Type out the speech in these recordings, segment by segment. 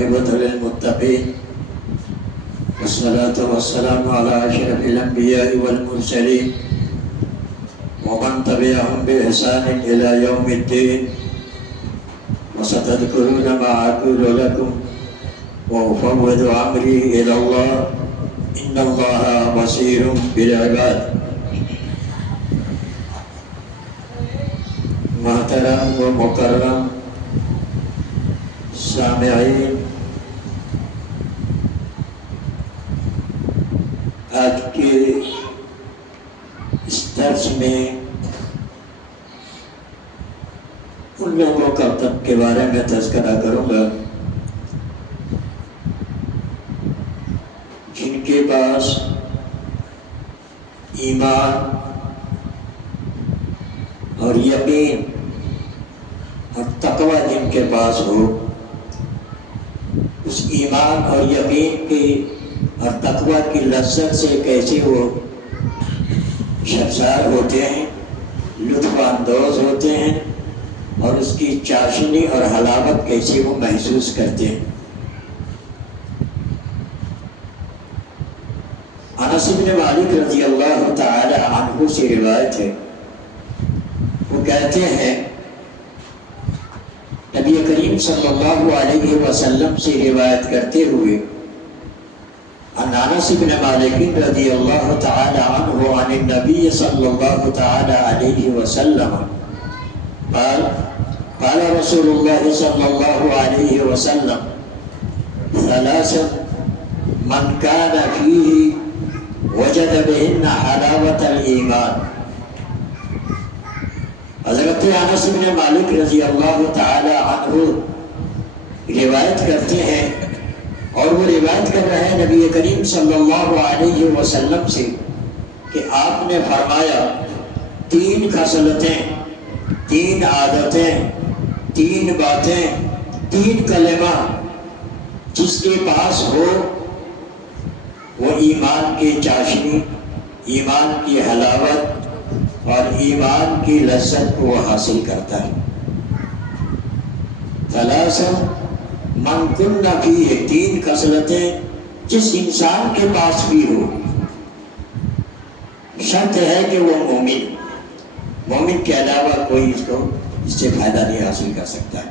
والعاقبة للمتقين والصلاة والسلام على أشرف الأنبياء والمرسلين ومن تبعهم بإحسان إلى يوم الدين. وستذكرون ما أقول لكم وأفوض أمري إلى الله إن الله بصير بالعباد. محترم و مکرم سامعین، آج کے اس درس میں ان لوگوں کا تب کے بارے میں تذکرہ کروں گا جن کے پاس ایمان اور یقین اور تقوی جن کے پاس ہو. اس ایمان اور یقین کی اور تقوی کی لذت سے کیسے وہ شرمسار ہوتے ہیں، لطف اندوز ہوتے ہیں، اور اس کی چاشنی اور حلاوت کیسے وہ محسوس کرتے ہیں. انس بن مالک رضی اللہ تعالی عنہ سے روایت ہے، وہ کہتے ہیں نبی کریم صلی اللہ علیہ وسلم سے روایت کرتے ہوئے، عن انس بن مالک رضی اللہ تعالی عنہ عن النبی صلی اللہ تعالی علیہ وسلم قال قال رسول اللہ صلی اللہ علیہ وسلم ثلاث من كان فيه وجد بهن حلاوة الإيمان. حضرت انس بن مالک رضی اللہ تعالی عنہ روایت کرتے ہیں، اور وہ روایت کر رہے ہیں نبی کریم صلی اللہ علیہ وسلم سے کہ آپ نے فرمایا، تین خصلتیں، تین عادتیں، تین باتیں، تین کلمہ جس کے پاس ہو وہ ایمان کی چاشنی، ایمان کی حلاوت اور ایمان کی لذت کو حاصل کرتا ہے. ثلاث من کن فیہ، تین خصلتیں جس انسان کے پاس بھی ہو. شرط ہے کہ وہ مومن کے علاوہ کوئی اس سے فائدہ نہیں حاصل کر سکتا ہے.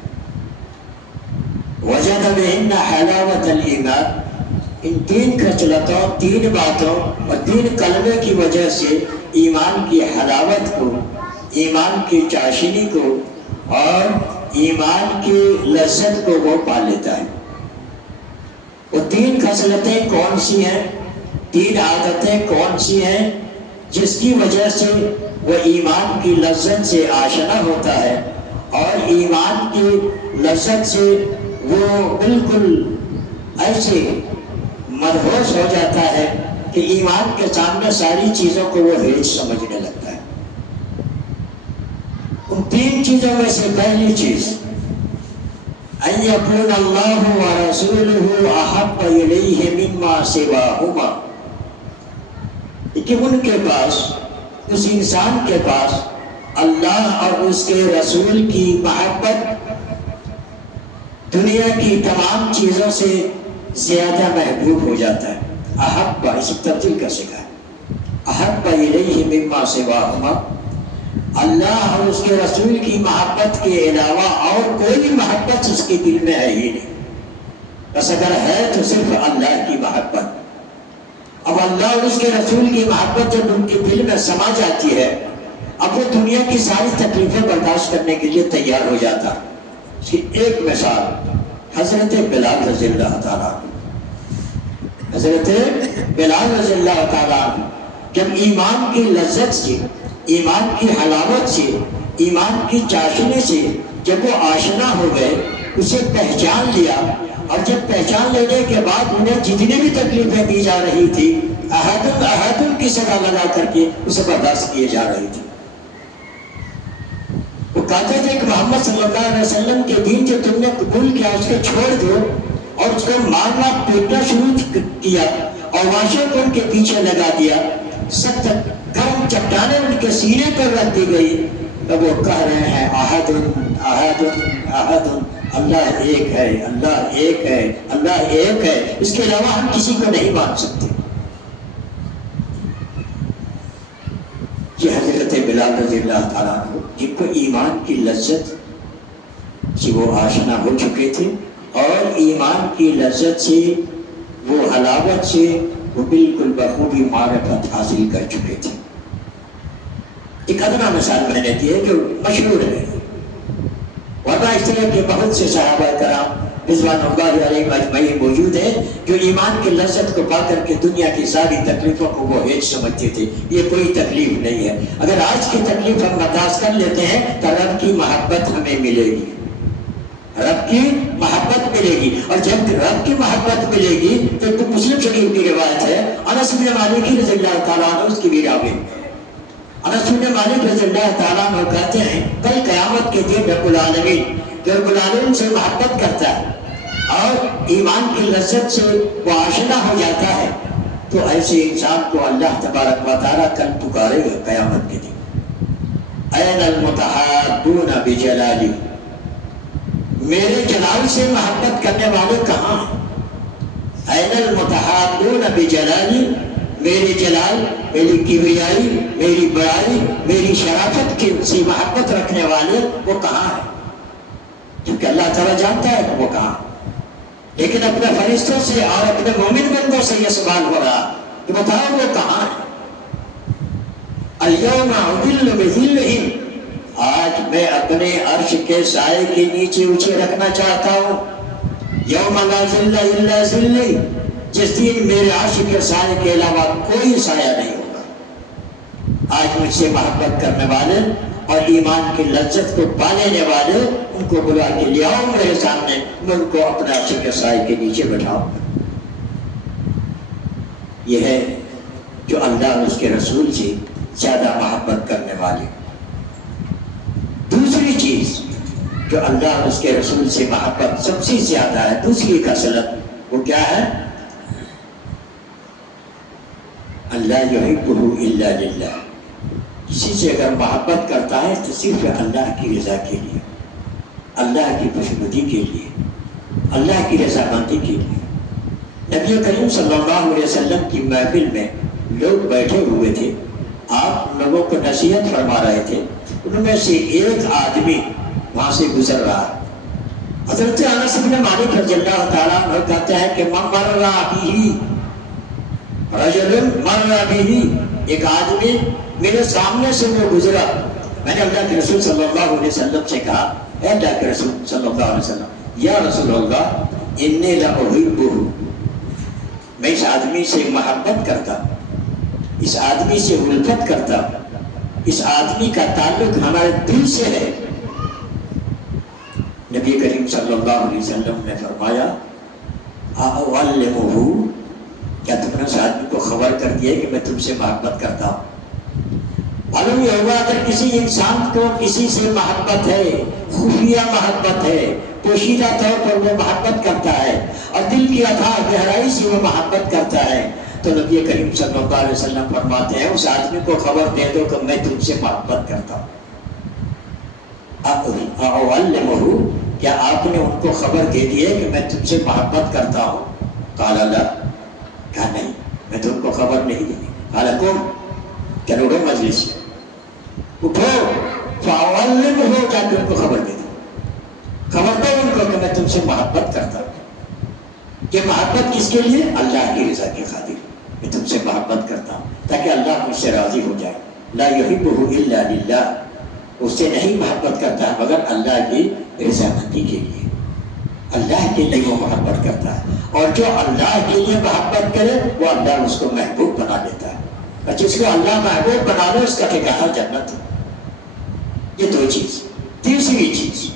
وجد بہن حلاوت الایمان، ان تین خصلتوں، تین باتوں اور تین کلمے کی وجہ سے ایمان کی حلاوت کو، ایمان کی چاشنی کو اور ایمان کی لذت کو وہ پا لیتا ہے. وہ تین خصلتیں کون سی ہیں، تین عادتیں کون سی ہیں جس کی وجہ سے وہ ایمان کی لذت سے آشنا ہوتا ہے اور ایمان کی لذت سے وہ بالکل ایسے مدہوش ہو جاتا ہے کہ ایمان کے سامنے ساری چیزوں کو وہ ہیچ سمجھنے لگتا ہے. ان تین چیزوں میں سے پہلی چیز ان یکون اللہ ورسولہ احب الیہ مما سواہما، کہ ان کے پاس، اس انسان کے پاس اللہ اور اس کے رسول کی محبت دنیا کی تمام چیزوں سے زیادہ محبوب ہو جاتا ہے. احب اس تبدیل کا سکھا ہے، احب الیہ مما سواہما، اللہ اور اس کے رسول کی محبت کے علاوہ اور کوئی محبت اس کے دل میں ہے ہی نہیں. بس اگر ہے تو صرف اللہ کی محبت. اب اللہ اور اس کے رسول کی محبت جب ان کے دل میں سما جاتی ہے، اب وہ دنیا کی ساری تکلیفیں برداشت کرنے کے لیے تیار ہو جاتا. اس کی ایک مثال حضرت بلال رضی اللہ تعالیٰ، حضرت بلال رضی اللہ تعالیٰ جب ایمان کی لذت سے، ایمان کی حلاوت سے، ایمان کی چاشنی سے جب وہ آشنا ہو گئے، اسے پہچان لیا، اور جب پہچان لینے کے بعد انہیں جتنی بھی تکلیفیں دی جا رہی تھی احدن احدن کی صدا لگا کر کے اسے برداشت کیے جا رہی تھی. وہ کہتے تھے کہ محمد صلی اللہ علیہ وسلم کے دین جو تم نے قبول کیا اس کو چھوڑ دو، اور اس کو مارنا پیٹنا شروع کیا اور واشوں کو ان کے پیچھے لگا دیا. سخت گرم چٹانیں ان کے سینے پر رکھ دی گئی. تب وہ کہہ رہے ہیں احد احد احد اللہ ایک ہے، اللہ ایک ہے، اللہ ایک ہے، اس کے علاوہ ہم کسی کو نہیں مان سکتے۔ یہ حضرت بلال رضی اللہ تعالیٰ عنہ جن کو ایمان کی لذت سے وہ آشنا ہو چکے تھے، اور ایمان کی لذت سے، وہ حلاوت سے وہ بالکل بخوبی معرفت حاصل کر چکے تھے۔ ایک ادنا مثال میں نے دی ہے جو مشہور ہے، ورنہ اس طرح کے بہت سے صحابہ کرام رضوان اللہ علیہم اجمعین موجود ہیں جو ایمان کی لذت کو پا کر کے دنیا کی ساری تکلیفوں کو وہ ہیچ سمجھتے تھے، یہ کوئی تکلیف نہیں ہے۔ اگر آج کی تکلیف ہم برداشت کر لیتے ہیں تو رب کی محبت ہمیں ملے گی، رب کی محبت ملے گی، اور جب رب کی محبت ملے گی تو مسلم شریف کی روایت ہے، انس بن مالک رضی اللہ تعالیٰ عنہ اس کی بھی راوی، انس بن مالک رضی اللہ تعالیٰ عنہ کہتے ہیں کل قیامت کے دن رب العالمین جو رب العالمین سے محبت کرتا ہے اور ایمان کی لذت سے وہ آشنا ہو جاتا ہے، تو ایسے انسان کو اللہ تبارک و تعالیٰ کل پکارے گا قیامت کے دن، این المتحابون بجلالی، میرے جلال سے محبت کرنے والے کہاں ہیں؟ این المتحابون بجلالی، میرے جلال، میری کبریائی، میری بڑائی، میری شرافت کی سے محبت رکھنے والے وہ کہاں ہیں؟ کیونکہ اللہ تعالیٰ جانتا ہے کہ وہ کہاں، لیکن اپنے فرشتوں سے اور اپنے مومن بندوں سے یہ سوال ہو رہا کہ بتاؤ وہ کہاں ہے؟ الیوم اذل بذلہم، آج میں اپنے عرش کے سائے کے نیچے اونچے رکھنا چاہتا ہوں، یوم لا ذل الا ذلی، جس دن میرے عرش کے سائے کے علاوہ کوئی سایہ نہیں ہوگا۔ آج مجھ سے محبت کرنے والے اور ایمان کی لذت کو پا لینے والے، ان کو بلا کے لے آؤ میرے سامنے، میں ان کو اپنے عرش کے سائے کے نیچے بٹھاؤں۔ یہ ہے جو اللہ اور اس کے رسول سے زیادہ محبت کرنے والے۔ دوسری چیز جو اللہ اور اس کے رسول سے محبت سب سے زیادہ ہے، دوسری خصلت، وہ کیا ہے؟ اللہ یحبہ الا للہ، کسی سے اگر محبت کرتا ہے تو صرف اللہ کی رضا کے لیے، اللہ کی خوشنودی کے لیے، اللہ کی رضامندی کے لیے۔ نبی کریم صلی اللہ علیہ وسلم کی محفل میں لوگ بیٹھے ہوئے تھے، آپ لوگوں کو نصیحت فرما رہے تھے، ان میں سے ایک آدمی وہاں سے گزر رہا۔ حضرت انس بن مالک رضی اللہ تعالیٰ عنہ کہتے ہیں کہ من مر بہ رجل مر بہ، ایک آدمی میرے سامنے سے وہ گزرا، میں نے اللہ کے رسول صلی اللہ علیہ وسلم سے کہا، اے اللہ کے رسول صلی اللہ علیہ وسلم، یا رسول اللہ انی لأحبہ، میں اس آدمی سے محبت کرتا، اس آدمی سے الفت کرتا، اس آدمی کا تعلق ہمارے دل سے ہے۔ نبی کریم صلی اللہ علیہ وسلم نے فرمایا اعلمہ، کیا تم نے اس آدمی کو خبر کر دیا کہ میں تم سے محبت کرتا ہوں؟ معلوم یہ ہوا اگر کسی انسان کو کسی سے محبت ہے، خفیہ محبت ہے، پوشیدہ طور پر وہ محبت کرتا ہے اور دل کی اتھاہ گہرائی سے وہ محبت کرتا ہے، تو نبی کریم صلی اللہ علیہ وسلم فرماتے ہیں اس آدمی کو خبر دے دو کہ میں تم سے محبت کرتا ہوں۔ اعلمہ، کیا آپ نے ان کو خبر دے دی ہے کہ میں تم سے محبت کرتا ہوں؟ قال لا، کہا نہیں، میں تم کو خبر نہیں دی۔ قال قم، چلو اٹھو مجلس سے، اٹھو، فاعلمہ، جا کے ان کو خبر دے دو، خبر دو ان کو کہ میں تم سے محبت کرتا ہوں۔ یہ محبت کس کے لیے؟ اللہ کی رضا کی خاطر میں تم سے محبت کرتا ہوں تاکہ اللہ مجھ سے راضی ہو جائے۔ لا یحبہ الا للہ، اس سے نہیں محبت کرتا مگر اللہ کی رضامندی کے لیے، اللہ کے لیے وہ محبت کرتا ہے، اور جو اللہ کے لیے محبت کرے وہ اللہ اس کو محبوب بنا دیتا ہے، اور جس کو اللہ محبوب بنا لے اس کا ٹھکانہ جنت ہے۔ یہ دو چیز۔ تیسری چیز،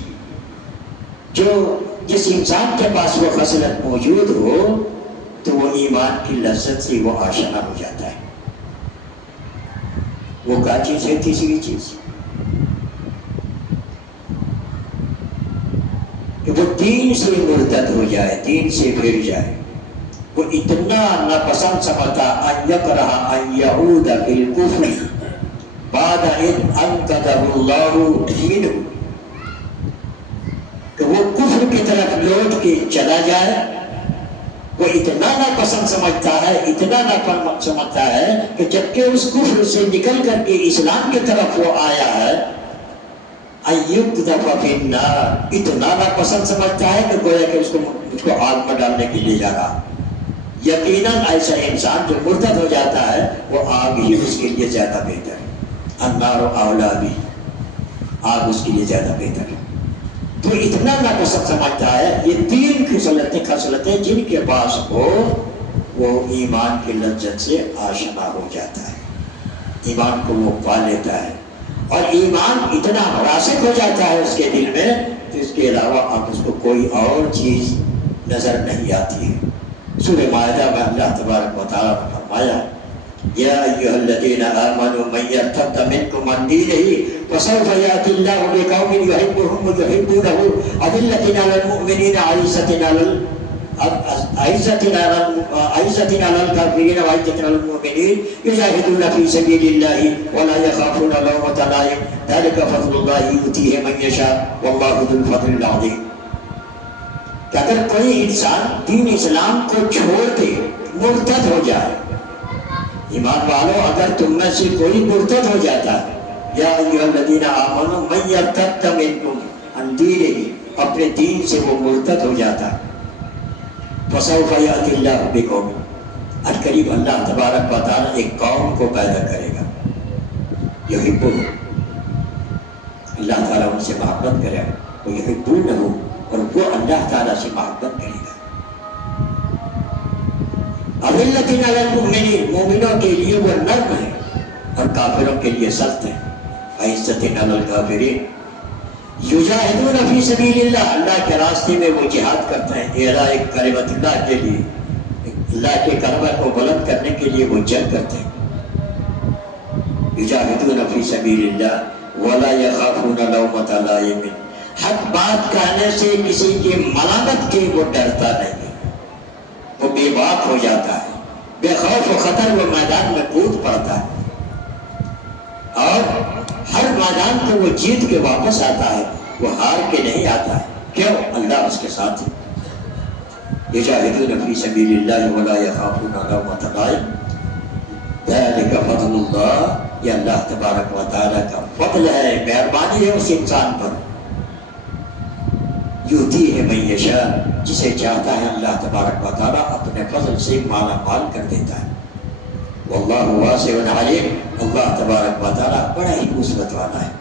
جو جس انسان کے پاس وہ خصلت موجود ہو تو وہ ایمان کی لذت سے وہ آشنا ہو جاتا ہے۔ وہ کیا چیز ہے؟ تیسری چیز کہ وہ دین سے مرتد ہو جائے، دین سے پھر جائے، وہ اتنا ناپسند سمجھتا ان یکرہ ان یعود فی الکفر بعد اذ انقذہ اللہ منہ، کہ وہ کفر کی طرف لوٹ کے چلا جائے، وہ اتنا ناپسند سمجھتا ہے، اتنا ناپسند سمجھتا ہے کہ جبکہ اس کفر سے نکل کر کے اسلام کی طرف وہ آیا ہے، اَيُّقْذَفَ فِي النَّارِ، اتنا ناپسند سمجھتا ہے کہ گویا کہ اس کو آگ میں ڈالنے کے لیے جا رہا۔ یقیناً ایسا انسان جو مرتد ہو جاتا ہے وہ آگ ہی اس کے لیے زیادہ بہتر ہے، النار اولیٰ بہ، آگ اس کے لیے زیادہ بہتر ہے۔ تو اتنا ناپسند سمجھتا ہے۔ یہ تین خصلتیں جن کے پاس ہو وہ ایمان کی لذت سے آشنا ہو جاتا ہے، ایمان کو وہ پا لیتا ہے، اور ایمان اتنا راسخ ہو جاتا ہے اس کے دل میں کہ اس کے علاوہ اب اس کو کوئی اور چیز نظر نہیں آتی ہے۔ سورہ مائدہ میں اللہ تبارک و تعالیٰ نے فرمایا یا ایھا الذین آمنوا من یرتد منکم عن دینہ فسوف یأتی اللہ بقوم یحبهم ویحبونہ اذلۃ علی المؤمنین عزۃ علی الکافرین وعزۃ علی المؤمنین یجاہدون فی سبیل اللہ ولا یخافون لومۃ لائم ذلک فضل اللہ یؤتیہ من یشاء واللہ ذو الفضل العظیم۔ کہ اگر کوئی انسان دین اسلام کو چھوڑ کے مرتد ہو جائے، ایمان والو اگر تم میں سے کوئی مرتد ہو جاتا ہے، یا ایھا الذین آمنوا من یرتد منکم عن دینہ، اپنے دین سے وہ مرتد ہو جاتا ہے، فسوف یأتی اللہ بقوم، عنقریب اللہ تبارک و تعالیٰ ایک قوم کو پیدا کرے گا، یحبونہ، اللہ تعالیٰ ان سے محبت کرے گا، ویحبونہ، اور وہ اللہ تعالیٰ سے محبت کرے گا۔ اذلۃ علی المؤمنین، مومنوں کے لیے وہ نرم ہے اور کافروں کے لیے سخت ہے، عزت علی الکافرین، یجاہدون فی سبیل اللہ، اللہ کے راستے میں وہ جہاد کرتے ہیں، اعلاء کلمۃ اللہ کے لیے، اللہ کے کلمہ کو بلند کرنے کے لیے وہ جنگ کرتے ہیں، یجاہدون فی سبیل اللہ ولا یخافون لومۃ لائم، حق بات کہنے سے کسی کی ملامت کے وہ ڈرتا نہیں، وہ بے باک ہو جاتا ہے، بے خوف و خطر وہ میدان میں کود پڑتا ہے، اور ہر میدان کو وہ جیت کے واپس آتا ہے، وہ ہار کے نہیں آتا ہے۔ کیوں؟ اللہ اس کے ساتھ ہے۔ یجاہدون فی سبیل اللہ ولا یخافون لومۃ لائم ذلک فضل اللہ، یہ اللہ تبارک و تعالیٰ کا فضل ہے، مہربانی ہے اس انسان پر، یؤتیہ من یشاء، جسے چاہتا ہے اللہ تبارک و تعالیٰ اپنے فضل سے مالا مال کر دیتا ہے، واللہ واسع علیم، اللہ تبارک و تعالیٰ بڑا ہی وسعت والا ہے۔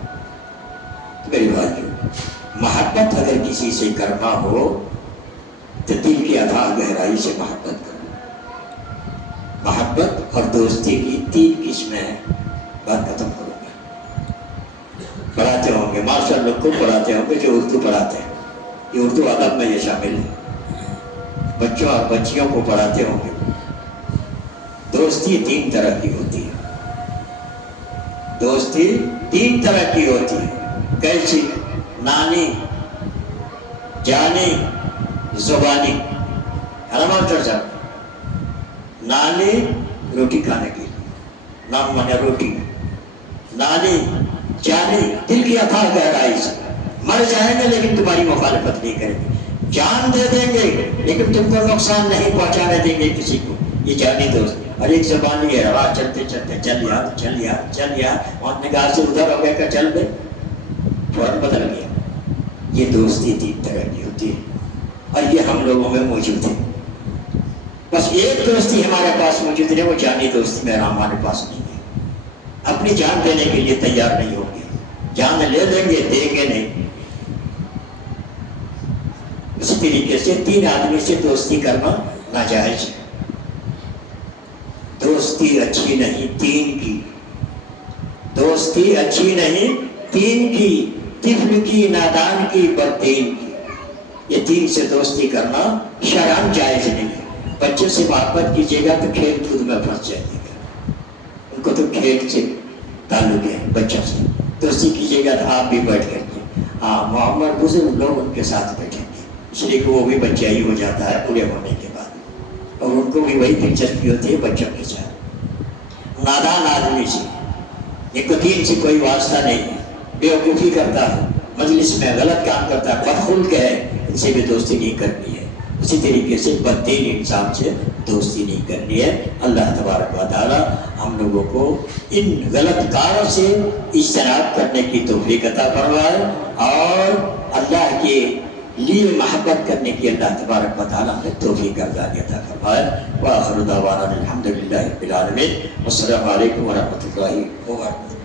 میرے بھائیو، محبت اگر کسی سے کرنا ہو تو دل کی اتھاہ گہرائی سے محبت کرو۔ محبت اور دوستی کی تین قسمیں ہیں، بات ختم کروں گا۔ پڑھاتے ہوں گے، ماشاء اللہ کو پڑھاتے ہوں گے جو اردو پڑھاتے ہیں، یہ اردو ادب میں یہ شامل ہے، بچوں اور بچیوں کو پڑھاتے ہوں گے۔ دوستی تین طرح کی ہوتی ہے، دوستی تین طرح کی ہوتی ہے۔ کیسی؟ نانی، جانی، زبانی۔ ماسٹر صاحب، نانی روٹی کھانے کی، نام مانے روٹی، نانی جانی دل کی اتھاہ گہرائی سے، مر جائیں گے لیکن تمہاری مخالفت نہیں کریں گے، جان دے دیں گے لیکن تم کو نقصان نہیں پہنچانے دیں گے کسی کو، یہ جانی دوست۔ اور ایک زبانی ہے، راہ چلتے چلتے چل یار چل یار چل یار، اور نگاہ سے ادھر ہو گیا کہ چل گئے، فوراً بدل گیا۔ یہ دوستی تین طرح کی ہوتی ہے اور یہ ہم لوگوں میں موجود ہے۔ بس ایک دوستی ہمارے پاس موجود ہے، وہ جانی دوستی میرا ہمارے پاس نہیں ہے، اپنی جان دینے کے لیے تیار نہیں ہوں گے، جان لے لیں گے، دیں گے نہیں۔ اسی طریقے سے تین آدمی سے دوستی کرنا ناجائز ہے، دوستی اچھی نہیں تین کی، دوستی اچھی نہیں تین کی، طفل کی، نادان کی، بددین کی، یہ تین سے دوستی کرنا شرعاً جائز نہیں ہے۔ بچے سے محبت کیجیے گا تو کھیل کود میں پھنس جائیے گا، ان کو تو کھیل سے تعلق ہے، بچوں سے دوستی کیجیے گا تو آپ بھی بیٹھ کر کے، ہاں محمد بزرگ لوگ ان کے ساتھ بیٹھیں گے، اس لیے کہ وہ بھی بچہ ہی ہو جاتا ہے پورے ہونے کے بعد، اور ان کو بھی وہی دلچسپی ہوتی ہے بچوں کے ساتھ۔ نادان آدمی سے، ایک تو دین سے کوئی واسطہ نہیں ہے، بیوقوفی کرتا ہے، مجلس میں غلط کام کرتا ہے، بدخلق ہے، ان سے بھی دوستی نہیں کرنی ہے۔ اسی طریقے سے بددین انسان سے دوستی نہیں کرنی ہے۔ اللہ تبارک و تعالی ہم لوگوں کو ان غلط کاروں سے اجتناب کرنے کی توفیق عطا فرمائے اور اللہ کے لیے محبت کرنے کی اللہ تبارک و تعالی ہمیں توفیق عطا فرمائے۔ وآخر دعوانا الحمدللہ رب العالمین، والسلام علیکم ورحمۃ اللہ وبرکاتہ۔